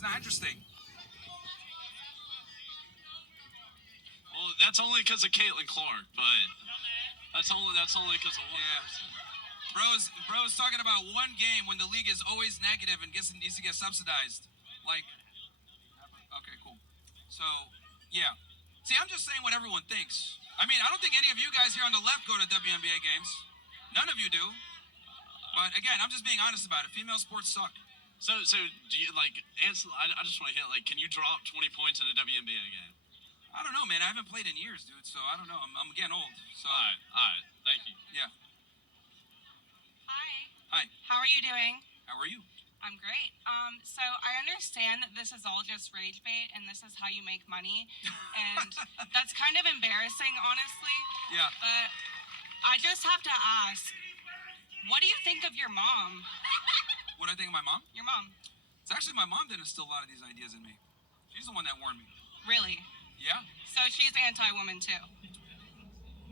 It's not interesting. Well, that's only because of Caitlin Clark, but that's only because of one person. Bro's talking about one game when the league is always negative and needs to get subsidized. Like, okay, cool. So, yeah. See, I'm just saying what everyone thinks. I mean, I don't think any of you guys here on the left go to WNBA games. None of you do. But again, I'm just being honest about it. Female sports suck. So do you answer? I just want to hit can you drop 20 points in a WNBA game? I don't know, man. I haven't played in years, dude. So I don't know. I'm getting old. So. All right. Thank you. Yeah. Hi. Hi. How are you doing? How are you? I'm great. So I understand that this is all just rage bait and this is how you make money. And that's kind of embarrassing, honestly. Yeah. But I just have to ask, what do you think of your mom? What do I think of my mom? Your mom. It's actually my mom that instilled a lot of these ideas in me. She's the one that warned me. Really? Yeah. So she's anti-woman too?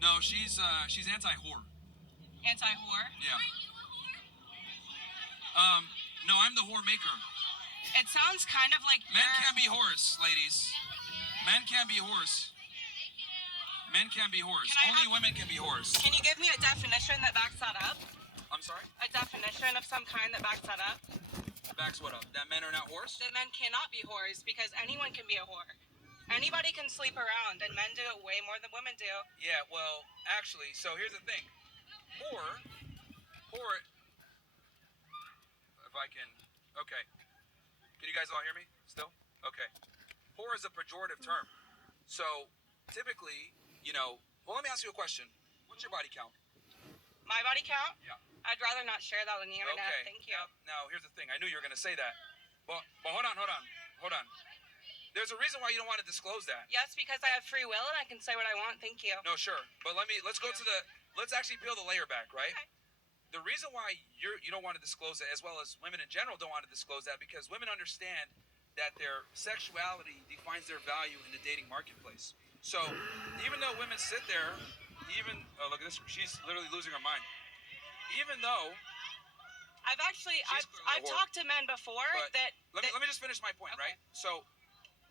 No, she's anti-whore. Anti-whore? Yeah. No, I'm the whore maker. It sounds kind of like Men can't be whores, ladies. Men can't be whores. Men can't be whores. Only women can be whores. Can you give me a definition that backs that up? I'm sorry? A definition of some kind that backs that up? Backs what up? That men are not whores? That men cannot be whores because anyone can be a whore. Anybody can sleep around, and men do it way more than women do. Yeah, well, actually, so here's the thing. Whore, if I can, okay. Can you guys all hear me still? Okay. Whore is a pejorative term. So, typically, well, let me ask you a question. What's your body count? My body count? Yeah. I'd rather not share that on the internet. Okay. Thank you. Now, here's the thing. I knew you were going to say that. But hold on. There's a reason why you don't want to disclose that. Yes, because I have free will and I can say what I want. Thank you. No, sure. But let's actually peel the layer back, right? Okay. The reason why you don't want to disclose it, as well as women in general don't want to disclose that, because women understand that their sexuality defines their value in the dating marketplace. So even though women sit there, look at this, she's literally losing her mind. Even though I've talked to men before let me just finish my point, okay. right? So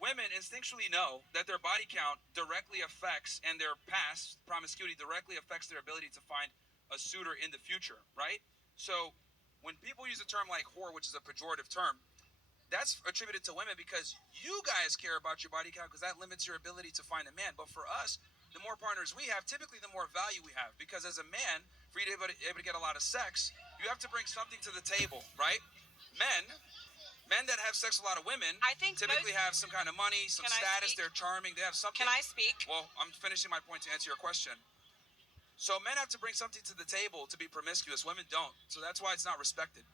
women instinctually know that their body count directly affects, and their past promiscuity directly affects their ability to find a suitor in the future, right? So when people use a term like whore, which is a pejorative term, that's attributed to women because you guys care about your body count because that limits your ability to find a man. But for us, the more partners we have, typically the more value we have. Because as a man, for you to be able to get a lot of sex, you have to bring something to the table, right? Men that have sex with a lot of women typically have some kind of money, some status, they're charming, they have something. Can I speak? Well, I'm finishing my point to answer your question. So men have to bring something to the table to be promiscuous. Women don't. So that's why it's not respected.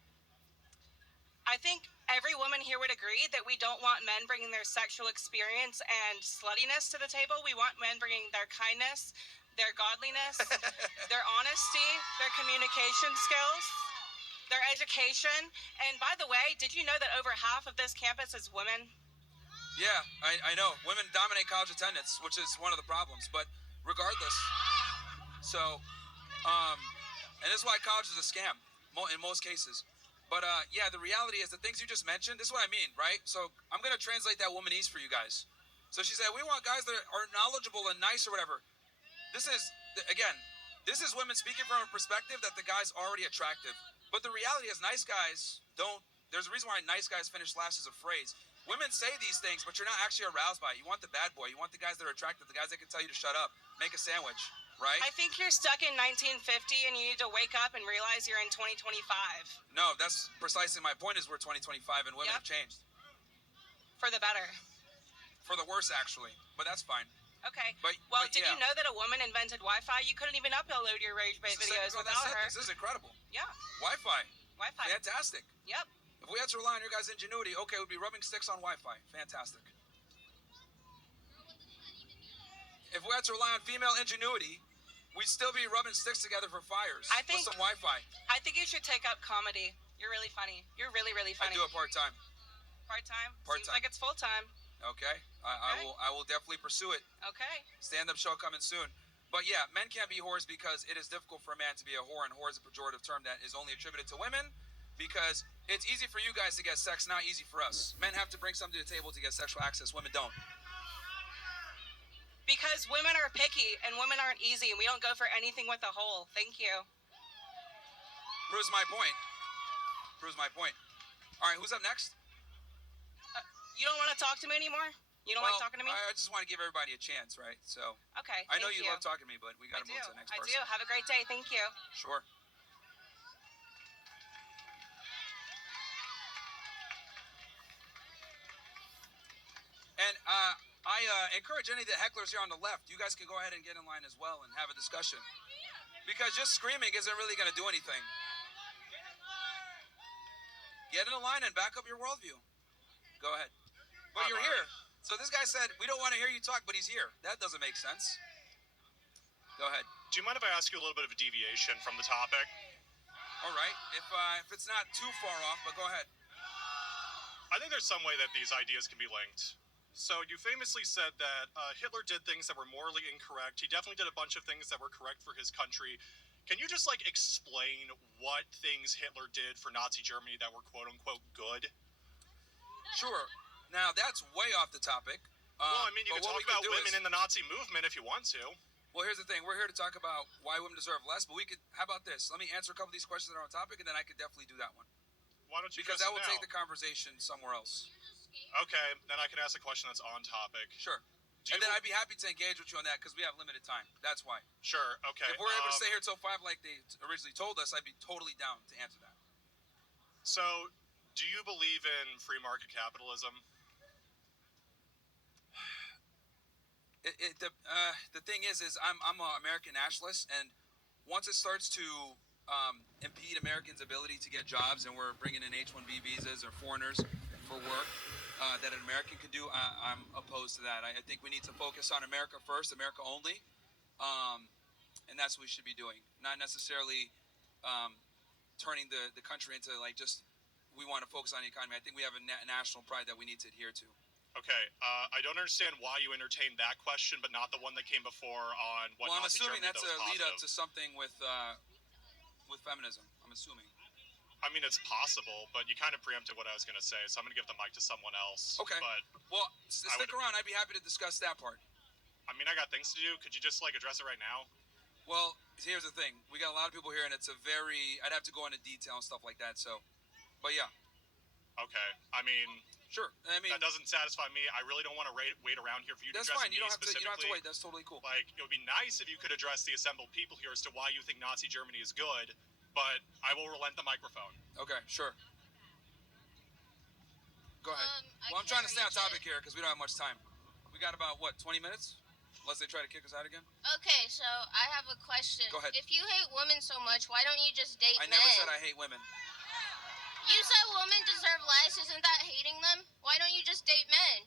I think every woman here would agree that we don't want men bringing their sexual experience and sluttiness to the table. We want men bringing their kindness, their godliness, their honesty, their communication skills, their education. And by the way, did you know that over half of this campus is women? Yeah, I know. Women dominate college attendance, which is one of the problems. But regardless, so, and this is why college is a scam in most cases. But yeah, the reality is the things you just mentioned, this is what I mean, right? So I'm going to translate that womanese for you guys. So she said, we want guys that are knowledgeable and nice or whatever. This is women speaking from a perspective that the guy's already attractive. But the reality is nice guys don't, there's a reason why nice guys finish last as a phrase. Women say these things, but you're not actually aroused by it. You want the bad boy. You want the guys that are attractive, the guys that can tell you to shut up, make a sandwich, right? I think you're stuck in 1950 and you need to wake up and realize you're in 2025. No, that's precisely my point is we're 2025 and women have changed. For the better. For the worse, actually. But that's fine. Okay. But did you know that a woman invented Wi-Fi? You couldn't even upload your rage bait videos without her. This is incredible. Yeah. Wi-Fi. Wi-Fi. Fantastic. Yep. If we had to rely on your guys' ingenuity, okay, we'd be rubbing sticks on Wi-Fi. Fantastic. If we had to rely on female ingenuity, we'd still be rubbing sticks together for fires with some Wi-Fi. I think you should take up comedy. You're really funny. You're really, really funny. I do it part-time. Part-time? Part-time. Seems like it's full-time. Okay. I will definitely pursue it. Okay. Stand-up show coming soon. But yeah, men can't be whores because it is difficult for a man to be a whore, and whore is a pejorative term that is only attributed to women. because it's easy for you guys to get sex, not easy for us. Men have to bring something to the table to get sexual access. Women don't. Because women are picky and women aren't easy, and we don't go for anything with a hole. Thank you. Proves my point. Proves my point. All right, who's up next? You don't want to talk to me anymore? You don't like talking to me? I just want to give everybody a chance, right? So. Okay. I know you love talking to me, but we got to move to the next person. I do. Have a great day. Thank you. Sure. And I encourage any of the hecklers here on the left, you guys can go ahead and get in line as well and have a discussion. Because just screaming isn't really going to do anything. Get in a line and back up your worldview. Go ahead. But you're here. So this guy said, we don't want to hear you talk, but he's here. That doesn't make sense. Go ahead. Do you mind if I ask you a little bit of a deviation from the topic? All right. If it's not too far off, but go ahead. I think there's some way that these ideas can be linked. So you famously said that Hitler did things that were morally incorrect. He definitely did a bunch of things that were correct for his country. Can you just explain what things Hitler did for Nazi Germany that were quote unquote good? Sure. Now that's way off the topic. Well, I mean, you can talk about women in the Nazi movement if you want to. Well, here's the thing. We're here to talk about why women deserve less, but how about this? Let me answer a couple of these questions that are on topic, and then I could definitely do that one. Why don't you? Because that will take the conversation somewhere else. Okay, then I can ask a question that's on topic. Sure. And then I'd be happy to engage with you on that because we have limited time. That's why. Sure, okay. If we're able to stay here till 5 like they originally told us, I'd be totally down to answer that. So, do you believe in free market capitalism? The thing is I'm an American nationalist, and once it starts to impede Americans' ability to get jobs, and we're bringing in H-1B visas or foreigners for work that an American can do, I'm opposed to that. I think we need to focus on America first, America only, and that's what we should be doing. Not necessarily turning the country into we want to focus on the economy. I think we have a national pride that we need to adhere to. Okay, I don't understand why you entertained that question, but not the one that came before on what I'm Nazi assuming Germany that's that was a lead up positive. to something with feminism. I'm assuming. I mean, it's possible, but you kind of preempted what I was going to say, so I'm going to give the mic to someone else. Okay. But well, stick around. I'd be happy to discuss that part. I mean, I got things to do. Could you just address it right now? Well, here's the thing. We got a lot of people here, and it's I'd have to go into detail and stuff like that. So, but yeah. Okay. I mean. Sure. I mean, that doesn't satisfy me. I really don't want to wait around here for you to address me. That's fine. You don't have to wait. That's totally cool. It would be nice if you could address the assembled people here as to why you think Nazi Germany is good, but I will relent the microphone. Okay, sure. Go ahead. I'm trying to stay on topic here because we don't have much time. We got about, 20 minutes? Unless they try to kick us out again? Okay, so I have a question. Go ahead. If you hate women so much, why don't you just date men? I never said I hate women. You said women deserve less. Isn't that hating them? Why don't you just date men?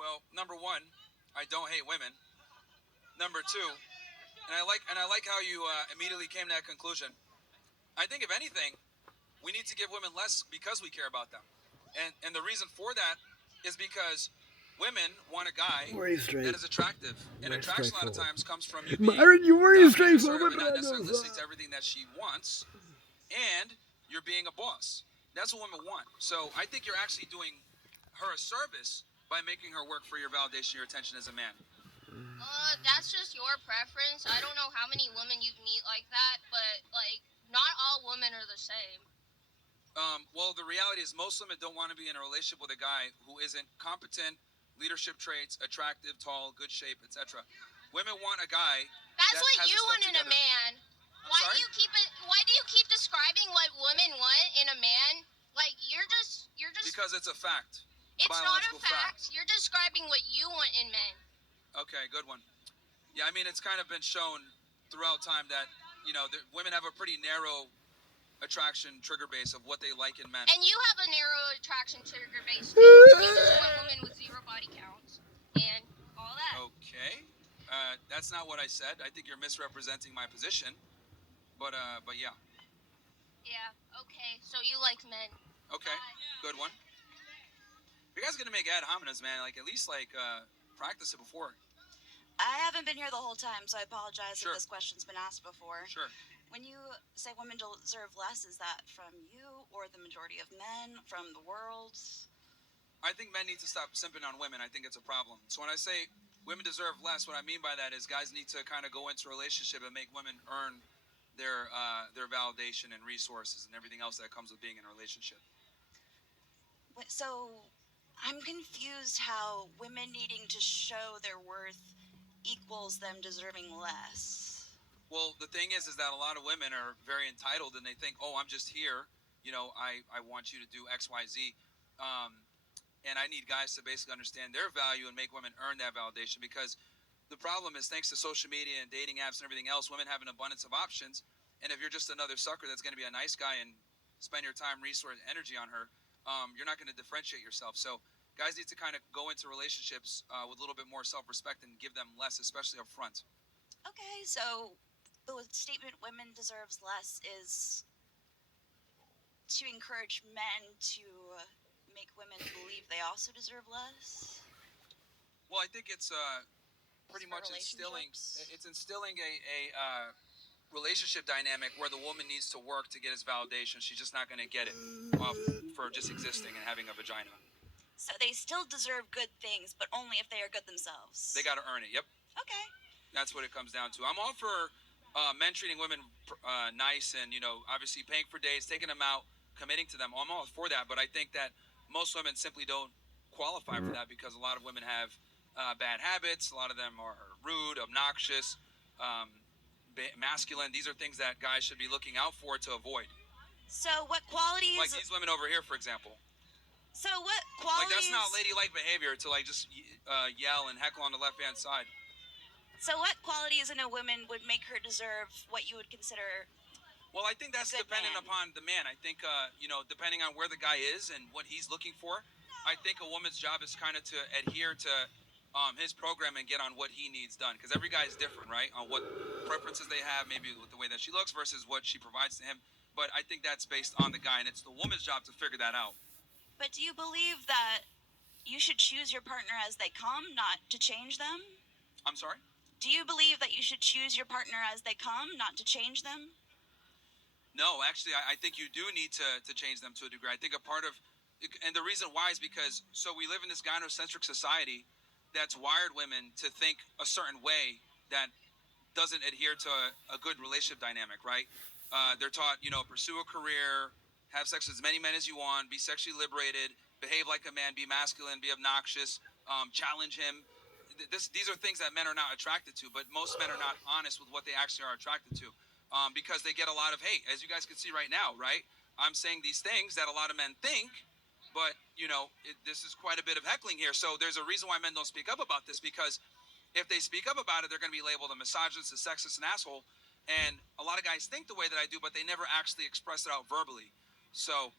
Well, number one, I don't hate women. Number two, and I like how you immediately came to that conclusion. I think if anything, we need to give women less because we care about them. And the reason for that is because women want a guy that is attractive. And attraction a lot of times comes from you being straightforward, not necessarily listening to everything that she wants. And you're being a boss. That's what women want. So I think you're actually doing her a service by making her work for your validation, your attention as a man. That's just your preference. I don't know how many women you meet like that, but not all women are the same. Well, the reality is most women don't want to be in a relationship with a guy who isn't competent, leadership traits, attractive, tall, good shape, etc. Women want a guy. That's what you want in a man. Why do you keep describing what women want in a man? You're just because it's a fact. It's not a fact. You're describing what you want in men. Okay, good one. Yeah, I mean it's kind of been shown throughout time that women have a pretty narrow attraction trigger base of what they like in men. And you have a narrow attraction trigger base too. You just want women with 0 body counts and all that. Okay, that's not what I said. I think you're misrepresenting my position. But yeah. Yeah, okay. So you like men. Okay, good one. You guys gonna make ad hominems, man. At least practice it before. I haven't been here the whole time, so I apologize Sure. if this question's been asked before. Sure. when you say women deserve less, is that from you or the majority of men, from the world? I think men need to stop simping on women. I think it's a problem. So when I say women deserve less, what I mean by that is guys need to kind of go into a relationship and make women earn their validation and resources and everything else that comes with being in a relationship. So I'm confused how women needing to show their worth equals them deserving less. Well, the thing is that a lot of women are very entitled and they think, oh, I'm just here. You know, I want you to do X, Y, Z. And I need guys to basically understand their value and make women earn that validation, because the problem is, thanks to social media and dating apps and everything else, women have an abundance of options. And if you're just another sucker that's going to be a nice guy and spend your time, resource, energy on her, you're not going to differentiate yourself. So guys need to kind of go into relationships with a little bit more self-respect and give them less, especially up front. Okay, so the statement women deserves less is to encourage men to make women believe they also deserve less? Well, I think it's pretty For much instilling relationships? a relationship dynamic where the woman needs to work to get his validation. She's just not going to get it for just existing and having a vagina. So they still deserve good things, but only if they are good themselves. They got to earn it. Yep. Okay. That's what it comes down to. I'm all for men treating women nice and, you know, obviously paying for dates, taking them out, committing to them. I'm all for that, but I think that most women simply don't qualify for that because a lot of women have bad habits. A lot of them are rude, obnoxious, masculine. These are things that guys should be looking out for to avoid. So what qualities? Like these women over here, for example. So what qualities? Like that's not ladylike behavior to like just yell and heckle on the left-hand side. So what qualities in a woman would make her deserve what you would consider? Well, I think that's Good dependent man. upon the man. I think, you know, depending on where the guy is and what he's looking for, I think a woman's job is kind of to adhere to his program and get on what he needs done. Because every guy is different, right? On what preferences they have, maybe with the way that she looks versus what she provides to him. But I think that's based on the guy, and it's the woman's job to figure that out. But do you believe that you should choose your partner as they come, not to change them? I'm sorry? Do you believe that you should choose your partner as they come, not to change them? No, actually, I think you do need to change them to a degree. I think a part of, and the reason why is because, so we live in this gynocentric society that's wired women to think a certain way that doesn't adhere to a good relationship dynamic, right? They're taught, you know, pursue a career, have sex with as many men as you want, be sexually liberated, behave like a man, be masculine, be obnoxious, challenge him. These are things that men are not attracted to, but most men are not honest with what they actually are attracted to. Because they get a lot of hate, as you guys can see right now, right? I'm saying these things that a lot of men think, but, you know, this is quite a bit of heckling here. So there's a reason why men don't speak up about this, because if they speak up about it, they're going to be labeled a misogynist, a sexist, an asshole. And a lot of guys think the way that I do, but they never actually express it out verbally. So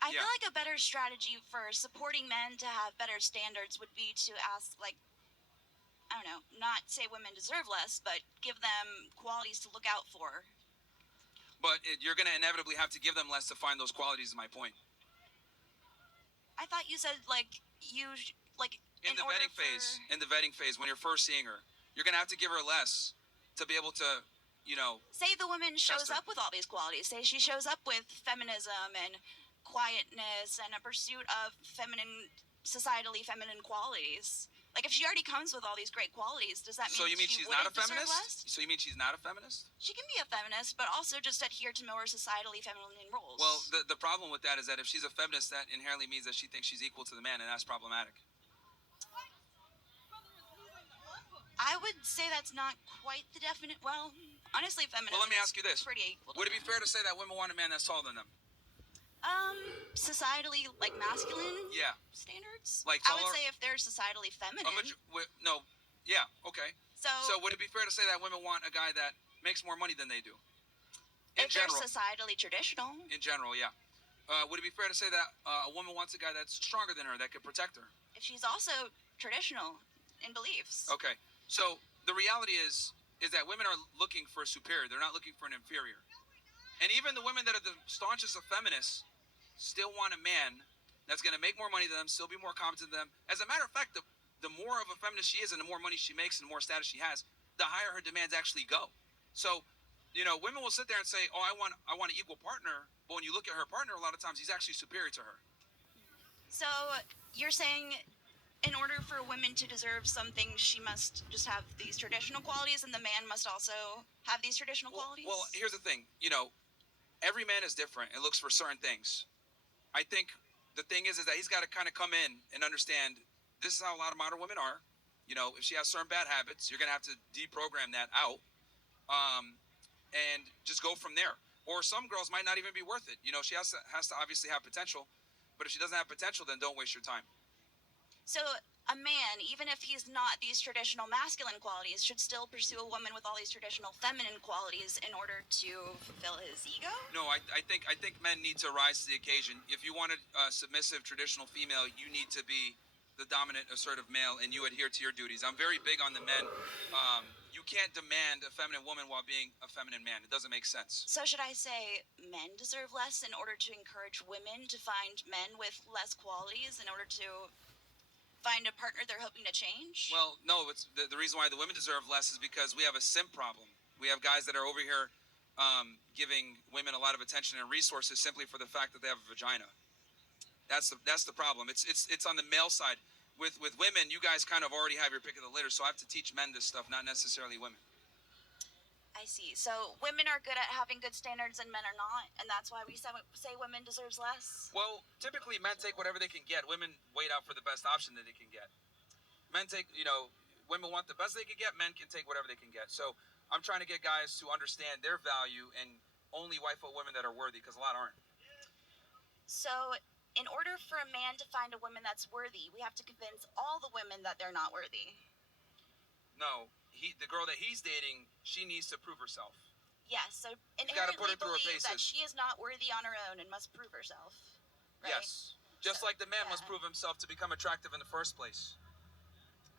I Yeah. feel like a better strategy for supporting men to have better standards would be to ask, like, I don't know, not say women deserve less, but give them qualities to look out for. But you're going to inevitably have to give them less to find those qualities, is my point. I thought you said, like, In the order vetting phase, when you're first seeing her, you're going to have to give her less to be able to, you know, Say the woman shows her. up with all these qualities. Say she shows up with feminism and quietness and a pursuit of societally feminine qualities. Like, if she already comes with all these great qualities, does that mean so you mean she she's not a wouldn't deserve feminist? less? So you mean she's not a feminist? She can be a feminist, but also just adhere to more societally feminine roles. Well, the problem with that is that if she's a feminist, that inherently means that she thinks she's equal to the man, and that's problematic. I would say that's not quite the definite. Well, honestly, feminism. Well, let me ask you this. Pretty equal. Would it be fair to say that women want a man that's taller than them? Societally, like, masculine Yeah. standards? Like I would taller- say if they're societally feminine. No. Yeah, okay. So would it be fair to say that women want a guy that makes more money than they do? if they're societally traditional. In general, yeah. Would it be fair to say that a woman wants a guy that's stronger than her, that could protect her? If she's also traditional in beliefs. Okay. So the reality is that women are looking for a superior. They're not looking for an inferior. And even the women that are the staunchest of feminists still want a man that's going to make more money than them, still be more competent than them. As a matter of fact, the more of a feminist she is and the more money she makes and the more status she has, the higher her demands actually go. So women will sit there and say, "Oh, I want an equal partner," but when you look at her partner, a lot of times he's actually superior to her. So you're saying in order for women to deserve something, she must just have these traditional qualities, and the man must also have these traditional qualities? Well, here's the thing. Every man is different and looks for certain things. I think the thing is that he's got to kind of come in and understand this is how a lot of modern women are. If she has certain bad habits, you're going to have to deprogram that out. And just go from there. Or some girls might not even be worth it. She has to obviously have potential, but if she doesn't have potential, then don't waste your time. So a man, even if he's not these traditional masculine qualities, should still pursue a woman with all these traditional feminine qualities in order to fulfill his ego? No, I think men need to rise to the occasion. If you want a submissive traditional female, you need to be the dominant, assertive male, and you adhere to your duties. I'm very big on the men. You can't demand a feminine woman while being a feminine man. It doesn't make sense. So should I say men deserve less in order to encourage women to find men with less qualities in order to find a partner they're hoping to change? Well, no. It's the reason why the women deserve less is because we have a simp problem. We have guys that are over here giving women a lot of attention and resources simply for the fact that they have a vagina. That's the problem. It's on the male side. With women, you guys kind of already have your pick of the litter, so I have to teach men this stuff, not necessarily women. I see. So women are good at having good standards and men are not, and that's why we say women deserves less? Well, typically men take whatever they can get. Women wait out for the best option that they can get. Men take, women want the best they can get. Men can take whatever they can get. So I'm trying to get guys to understand their value and only wife out women that are worthy, because a lot aren't. So in order for a man to find a woman that's worthy, we have to convince all the women that they're not worthy. No, the girl that he's dating, she needs to prove herself. Yes, so gotta put inherently her through her believe that paces. she is not worthy on her own and must prove herself. Right? Yes. Just like the man must prove himself to become attractive in the first place.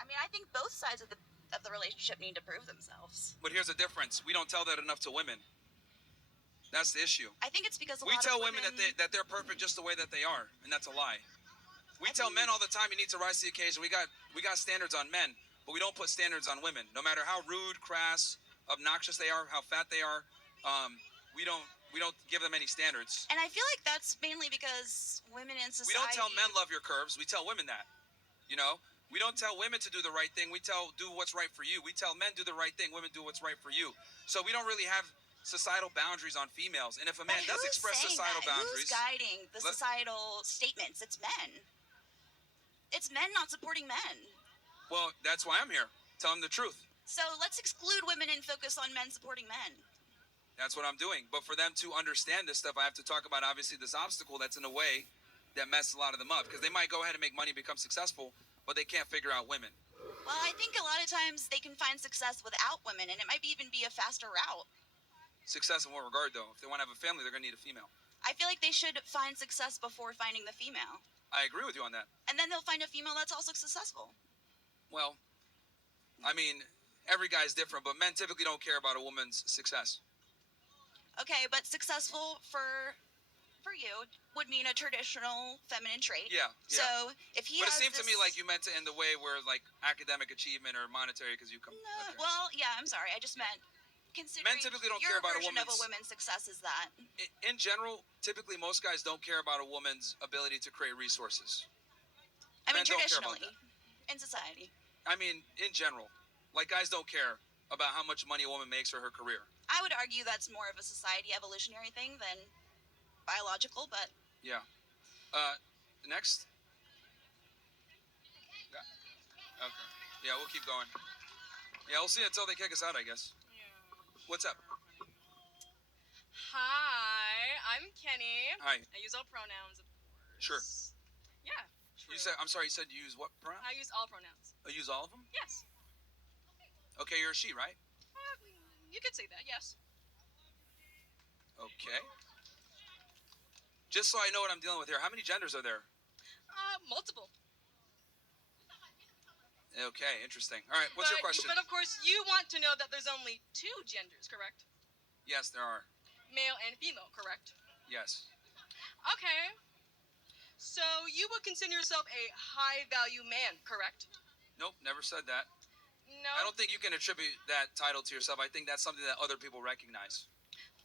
I mean, I think both sides of the relationship need to prove themselves. But here's the difference. We don't tell that enough to women. That's the issue. I think it's because We tell women that they're perfect just the way that they are, and that's a lie. We tell men all the time you need to rise to the occasion. We got standards on men, but we don't put standards on women. No matter how rude, crass, obnoxious they are, how fat they are, we don't give them any standards. And I feel like that's mainly because women in society. We don't tell men love your curves. We tell women that. We don't tell women to do the right thing. We do what's right for you. We tell men do the right thing. Women do what's right for you. So we don't really have societal boundaries on females. And if a man does express societal boundaries, who's guiding the societal statements? It's men. It's men not supporting men. well, that's why I'm here. Tell them the truth. So let's exclude women and focus on men supporting men. That's what I'm doing. But for them to understand this stuff, I have to talk about obviously this obstacle that's in the way that messes a lot of them up. Because they might go ahead and make money, become successful, but they can't figure out women. Well, I think a lot of times they can find success without women, and it might even be a faster route. Success in what regard, though? If they want to have a family, they're going to need a female. I feel like they should find success before finding the female. I agree with you on that. And then they'll find a female that's also successful. Well, I mean, every guy's different, but men typically don't care about a woman's success. Okay, but successful for you would mean a traditional feminine trait. Yeah. So if he But it has seemed to me this- like you meant to end the way where like academic achievement or monetary because you come. No, okay. well, yeah, I'm sorry. I just meant considering typically don't your care about a version of a woman's- woman's success is that. In general, typically most guys don't care about a woman's ability to create resources. I mean, Men don't care about traditionally in society. I mean, in general, like guys don't care about how much money a woman makes or her career. I would argue that's more of a society evolutionary thing than biological, but Yeah. Next. Okay. Yeah, we'll keep going. Yeah, we'll see until they kick us out, I guess. What's up? Hi, I'm Kenny. Hi. I use all pronouns, of course. Sure. Yeah. True. You said. I'm sorry. You said you use what pronoun? I use all pronouns. Oh, you use all of them? Yes. Okay, you're a she, right? You could say that. Yes. Okay. Just so I know what I'm dealing with here, how many genders are there? Multiple. Okay, interesting. All right, what's your question? But of course, you want to know that there's only two genders, correct? Yes, there are. Male and female, correct? Yes. Okay. So you would consider yourself a high-value man, correct? Nope, never said that. No. I don't think you can attribute that title to yourself. I think that's something that other people recognize.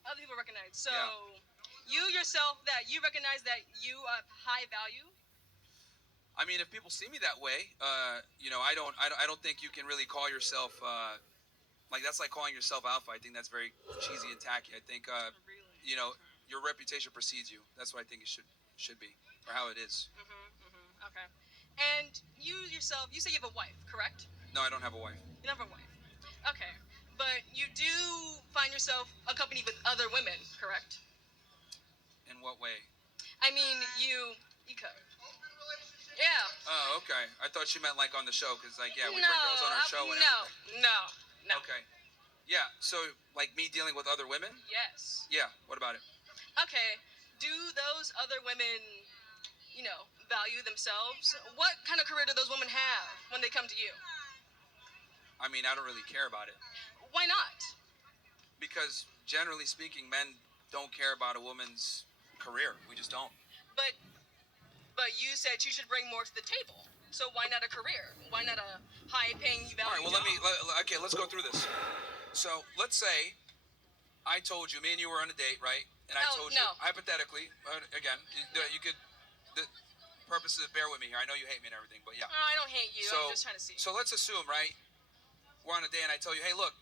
Other people recognize. So, Yeah. you yourself, that you recognize that you have high value. I mean, if people see me that way, I don't think you can really call yourself like that's like calling yourself alpha. I think that's very cheesy and tacky. I think Really. your reputation precedes you. That's what I think it should be, or how it is. Okay. And you yourself, you say you have a wife, correct? No, I don't have a wife. You don't have a wife. Okay. But you do find yourself accompanied with other women, correct? In what way? I mean, you could. Yeah. Oh, okay. I thought she meant like on the show, because like, yeah, we bring girls on our show and everything. No. Okay. Yeah. So like me dealing with other women? Yes. Yeah. What about it? Okay. Do those other women, value themselves? What kind of career do those women have when they come to you? I mean, I don't really care about it, Why not? because generally speaking, men don't care about a woman's career. We just don't. But you said you should bring more to the table. So why not a career? Why not a high-paying value All right. Well, job? okay. Let's go through this. So let's say I told you, me and you were on a date, right? And I told you no. hypothetically. Again, you could. The purposes of bear with me here. I know you hate me and everything, but yeah. Oh, I don't hate you. So, I'm just trying to see. So let's assume, right? We're on a day, and I tell you, hey, look,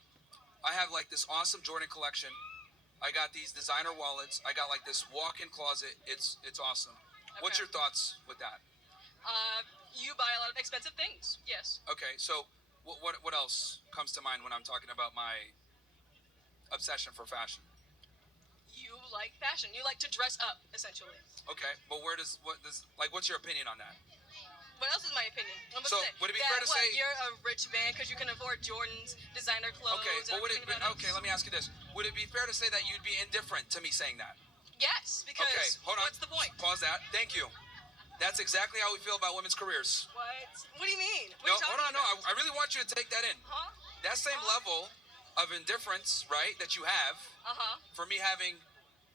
I have like this awesome Jordan collection. I got these designer wallets. I got like this walk-in closet. It's awesome. What's Okay. your thoughts with that? You buy a lot of expensive things. Yes. Okay, so what else comes to mind when I'm talking about my obsession for fashion? You like fashion. You like to dress up, essentially. Okay, but what's your opinion on that? What else is my opinion? I'm So, about to say would it be that, fair to what, say- you're a rich man because you can afford Jordan's designer clothes? Okay, but and everything about let me ask you this: would it be fair to say that you'd be indifferent to me saying that? Yes, because Okay, hold on. what's the point? Pause that. Thank you. That's exactly how we feel about women's careers. What? What do you mean? What No, are you hold on. talking No, about? I really want you to take that in. Huh? That same level of indifference, right, that you have Uh-huh. for me having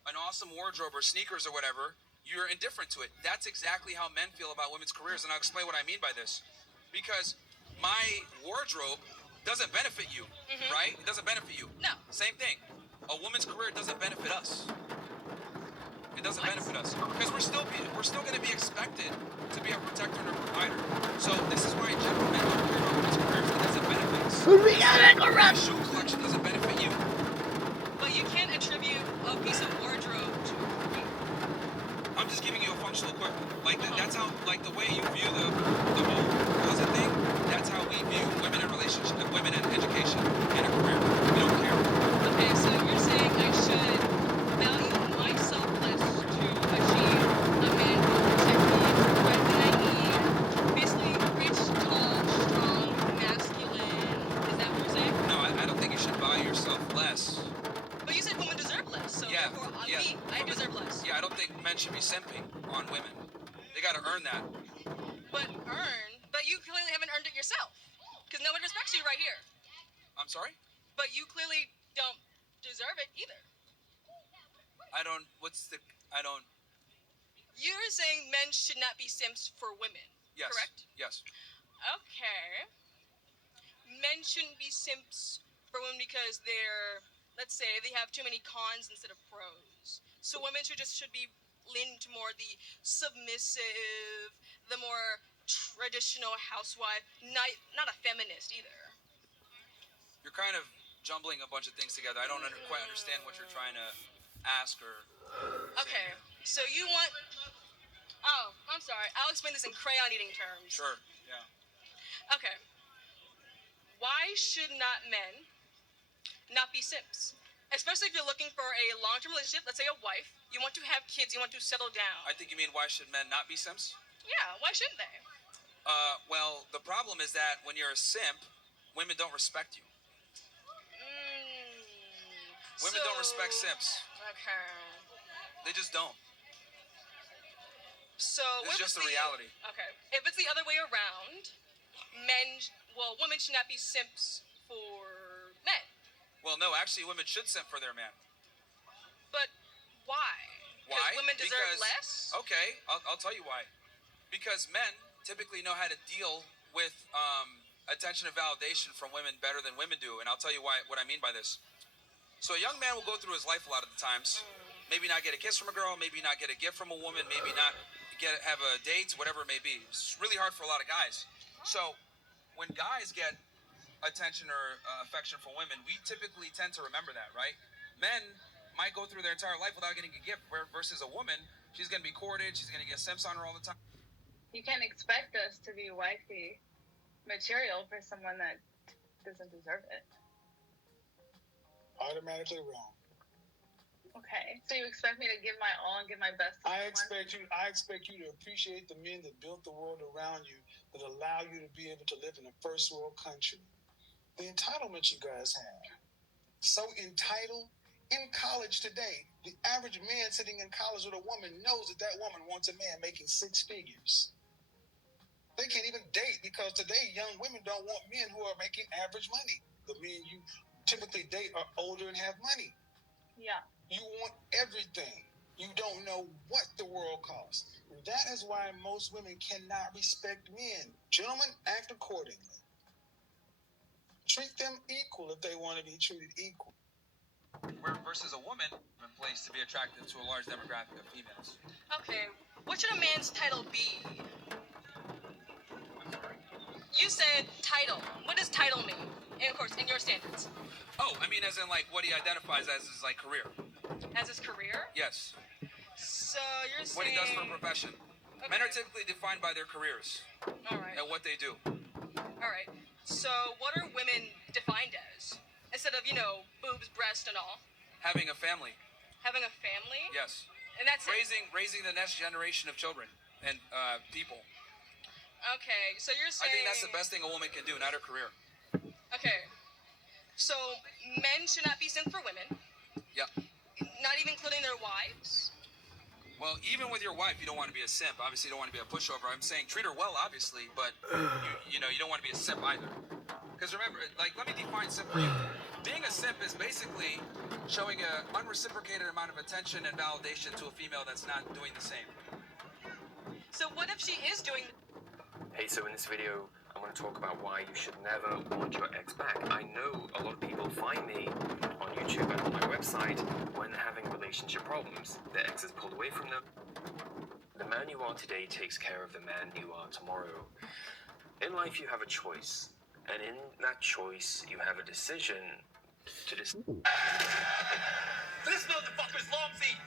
an awesome wardrobe or sneakers or whatever, you're indifferent to it. That's exactly how men feel about women's careers, and I'll explain what I mean by this. Because my wardrobe doesn't benefit you, right? It doesn't benefit you. No. Same thing. A woman's career doesn't benefit us. It doesn't What? benefit us because we're still going to be expected to be a protector and a provider. So this is why in general men don't care about women's careers. It doesn't benefit us. My shoe collection doesn't benefit you. But you can't attribute a piece of wardrobe to a career. I'm just giving you a functional equivalent. Like that's how, like the way you view the whole closet thing. That's how we view women in relationship, women in education, and a career. We don't care. Okay, so you're saying I should value myself less to achieve a man who will protect me rather than I need basically rich, tall, strong, masculine. Is that what you're saying? No, I don't think you should value yourself less. But you said women deserve less, so Yeah, therefore on yeah. me, I deserve less. Yeah, I don't think men should be simping on women. They got to earn that. But you clearly haven't earned it yourself. Because no one respects you right here. I'm sorry? But you clearly don't deserve it either. You're saying men should not be simps for women, Yes. correct? Yes. Okay. Men shouldn't be simps for women because let's say, they have too many cons instead of pros. So women should be leaning to more the submissive, the more traditional housewife, not a feminist either. You're kind of jumbling a bunch of things together. I don't quite understand what you're trying to ask or. Okay, so you want. Oh, I'm sorry. I'll explain this in crayon eating terms. Sure. Yeah. Okay. Why should not men not be simps? Especially if you're looking for a long-term relationship, let's say a wife, you want to have kids, you want to settle down. I think you mean why should men not be simps? Yeah, why shouldn't they? Well, the problem is that when you're a simp, women don't respect you. Women don't respect simps. Okay. They just don't. So This is what if just it's the reality. Okay. If it's the other way around, women should not be simps for men. Well, no, actually, women should simp for their man. But why? Why? Because women deserve Because- less? Okay, I'll tell you why. Because men typically know how to deal with attention and validation from women better than women do, and I'll tell you what I mean by this. So a young man will go through his life a lot of the times, maybe not get a kiss from a girl, maybe not get a gift from a woman, maybe not have a date, whatever it may be. It's really hard for a lot of guys. So when guys get attention or affection from women, we typically tend to remember that, right? Men might go through their entire life without getting a gift, versus a woman, she's going to be courted, she's going to get simps on her all the time. You can't expect us to be wifey material for someone that doesn't deserve it. Automatically wrong. Okay, so you expect me to give my all and give my best to I someone? expect you to appreciate the men that built the world around you, that allow you to be able to live in a first world country. The entitlement you guys have. So entitled. In college today, the average man sitting in college with a woman knows that woman wants a man making 6 figures. They can't even date because today young women don't want men who are making average money. The men you typically date are older and have money. Yeah. You want everything. You don't know what the world costs. That is why most women cannot respect men. Gentlemen, act accordingly. Treat them equal if they want to be treated equal. Versus a woman, in place to be attracted to a large demographic of females. Okay, what should a man's title be? You said title. What does title mean? And of course, in your standards. Oh, I mean, as in like what he identifies as his like career. As his career? Yes. So you're saying... What he does for a profession. Okay. Men are typically defined by their careers. All right. And what they do. All right. So what are women defined as? Instead of, boobs, breast, and all. Having a family. Having a family? Yes. And that's it? Raising the next generation of children and people. Okay, so you're saying... I think that's the best thing a woman can do, not her career. Okay. So men should not be sent for women. Yeah. Not even including their wives. Well, even with your wife, you don't want to be a simp. Obviously, you don't want to be a pushover. I'm saying treat her well, obviously, but you don't want to be a simp either. Because remember, let me define simp for you. Being a simp is basically showing an unreciprocated amount of attention and validation to a female that's not doing the same. So what if she is doing... Hey, so in this video, I'm going to talk about why you should never want your ex back. I know a lot of people find me on YouTube and on my website when having relationship problems. Their ex is pulled away from them. The man you are today takes care of the man you are tomorrow. In life, you have a choice. And in that choice, you have a decision to decide. This motherfucker's Lomsy!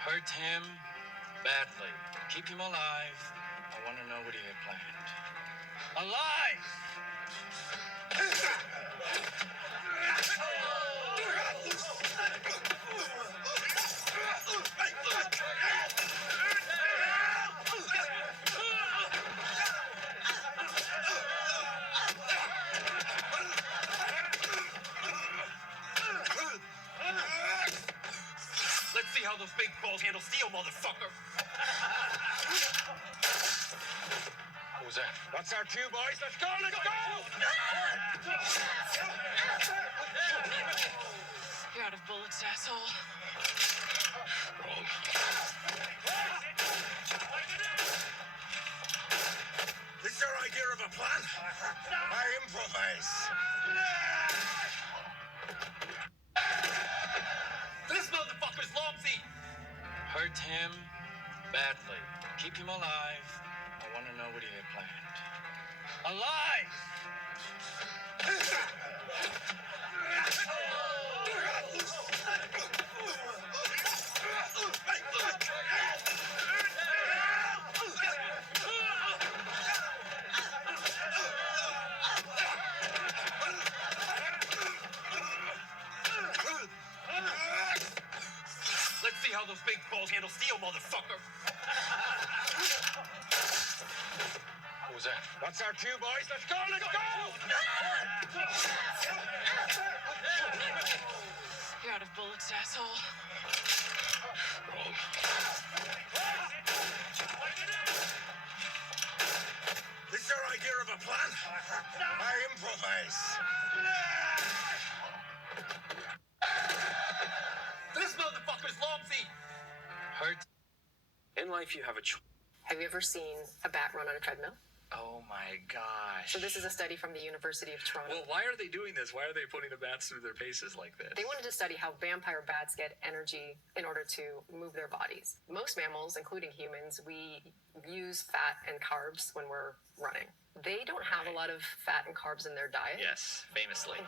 Hurt him badly. Keep him alive. I want to know what he had planned. Alive! Let's see how those big balls handle steel, motherfucker! What was that? That's our cue, boys. Let's go! Let's go! You're out of bullets, asshole. Is your idea of a plan? I improvise. This motherfucker's Lomsy! Hurt him badly. Keep him alive. I want to know what he had planned. Alive! Let's see how those big balls handle steel, motherfucker! What was that? That's our cue, boys. Let's go! Let's go! You're out of bullets, asshole. Is your idea of a plan? I improvise. This motherfucker's Lomsy! Hurt. In life, you have a choice. Have you ever seen a bat run on a treadmill? Oh my gosh. So this is a study from the University of Toronto. Well, why are they doing this? Why are they putting the bats through their paces like this? They wanted to study how vampire bats get energy in order to move their bodies. Most mammals, including humans, we use fat and carbs when we're running. They don't have a lot of fat and carbs in their diet. Yes, famously.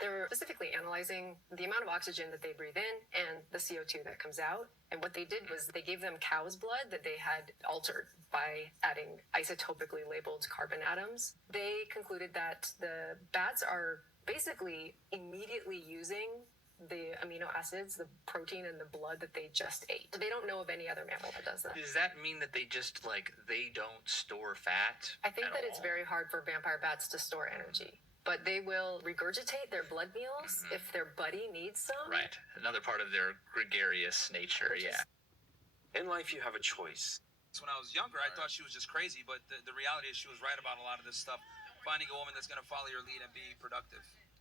They were specifically analyzing the amount of oxygen that they breathe in and the CO2 that comes out. And what they did was they gave them cow's blood that they had altered by adding isotopically labeled carbon atoms. They concluded that the bats are basically immediately using the amino acids, the protein in the blood that they just ate. They don't know of any other mammal that does that. Does that mean that they just, like, they don't store fat? I think that it's very hard for vampire bats to store energy. But they will regurgitate their blood meals if their buddy needs some. Right. Another part of their gregarious nature, yeah. In life, you have a choice. When I was younger, I thought she was just crazy, but the reality is she was right about a lot of this stuff. Finding a woman that's going to follow your lead and be productive.